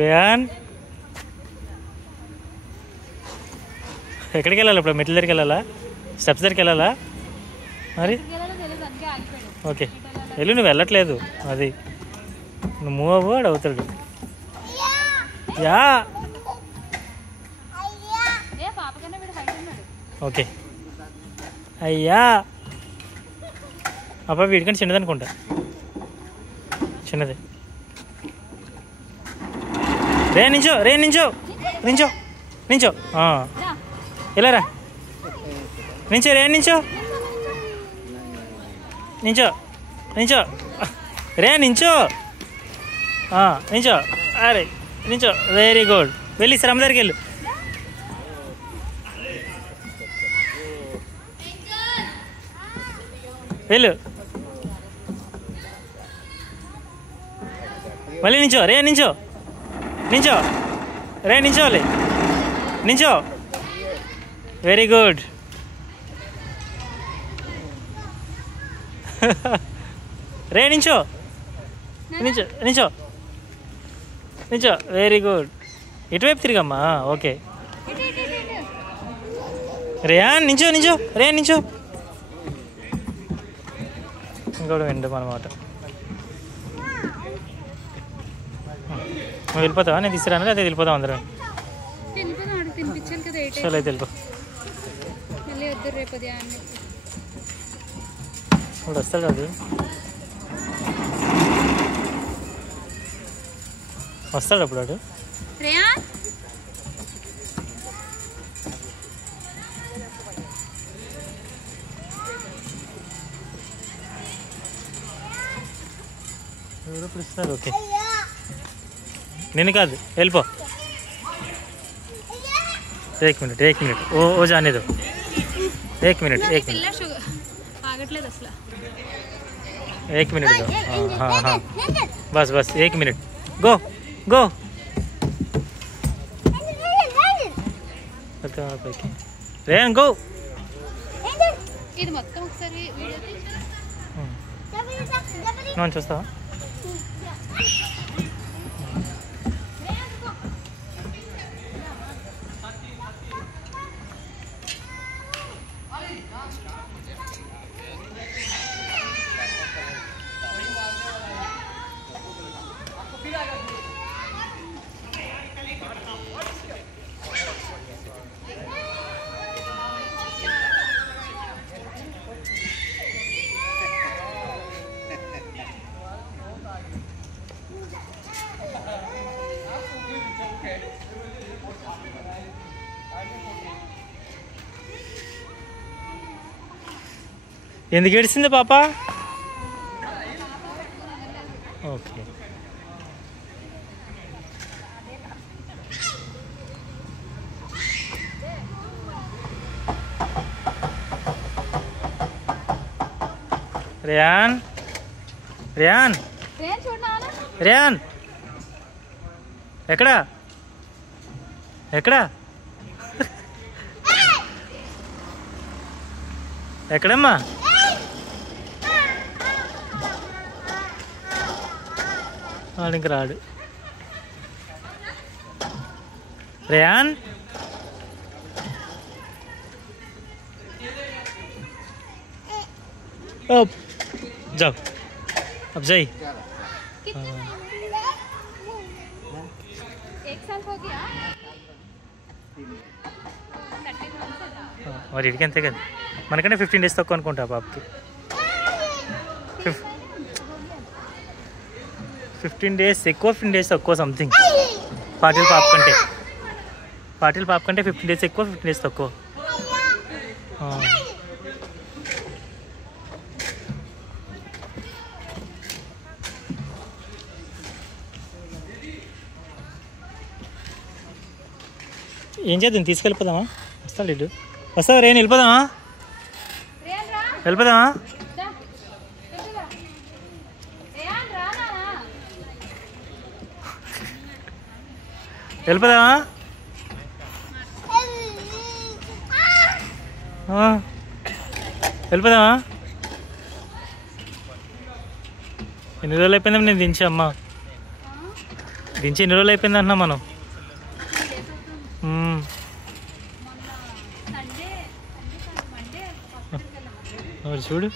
Rayon ఎక్కడికి వెళ్ళాలి ఇప్పుడు? మెట్ల దగ్గరికి వెళ్ళాలా? స్టెప్స్ దగ్గరికి వెళ్ళాలా? మరి ఓకే వెళ్ళు. నువ్వు వెళ్ళట్లేదు, అది నువ్వు మూవ్ అవ్వు, వాడు అవుతాడు. Yeah okay. అయ్యా అబ్బా వీడికంటే చిన్నది అనుకుంటా. చిన్నది. రే నించో, రే నించో, నించో, నించో. ఇలా రా, నించో, రే నించో, నించో, నించో, రే నించో, నించో. అరే నించో, వెరీ గుడ్. వెళ్ళి శ్రమ దగ్గరికి వెళ్ళు. వెళ్ళు, మళ్ళీ నించో, రే నించో, నించో, రే నించోవాలి, నించో. Very good. రే నించో, నించో, నించో, నించో. Very good. ఇటువైపు తిరిగమ్మా. ఓకే. రేయాన్ నించో, నించో, రే నించో. ఇంకోటి వింటాం అన్నమాట. నువ్వు వెళ్ళిపోతావా? నేను తీసుకురాను, అదే వెళ్ళిపోతాం అందరం. చలో అయితే వెళ్ళిపో. ఇప్పుడు వస్తాడు అది, వస్తాడు అప్పుడు వాడు. ఎవరో పిలుస్తున్నారు. ఓకే నేను కాదు, వెళ్ళిపో. एक मिनट वो जाने दो. एक मिनट दो. हाँ बस 1 मिनट. गो रेयान गो. नॉन చూస్తా. ఎందుకు ఏడిసింది పాప? ఓకే రేయాన్ ఎక్కడా ఎక్కడమ్మా? వాడు ఇంక రాడు. రేయాన్ जाओ अब जाइए. 1 साल हो गया. మరి ఇడికి అంతే కదా, మనకంటే 15 days తక్కువ అనుకుంటా పాపకి. 15 days ఎక్కువ, 15 days తక్కువ సంథింగ్. పాటిల్ పాప కంటే 15 days ఎక్కువ, 15 days తక్కువ. ఏం చేద్దాం, తీసుకెళ్ళిపోదామా? వస్తాడు ఇటు. వస్తావు రేణు, వెళ్ళిపోదామా? వెళ్ళిపోదామా? వెళ్ళిపోదామా? వెళ్ళిపోదామా? ఎన్ని రోజులు అయిపోయిందా నేను దించి అమ్మ? దించి ఎన్ని రోజులు అయిపోయింది అంటున్నా మనం. చూడు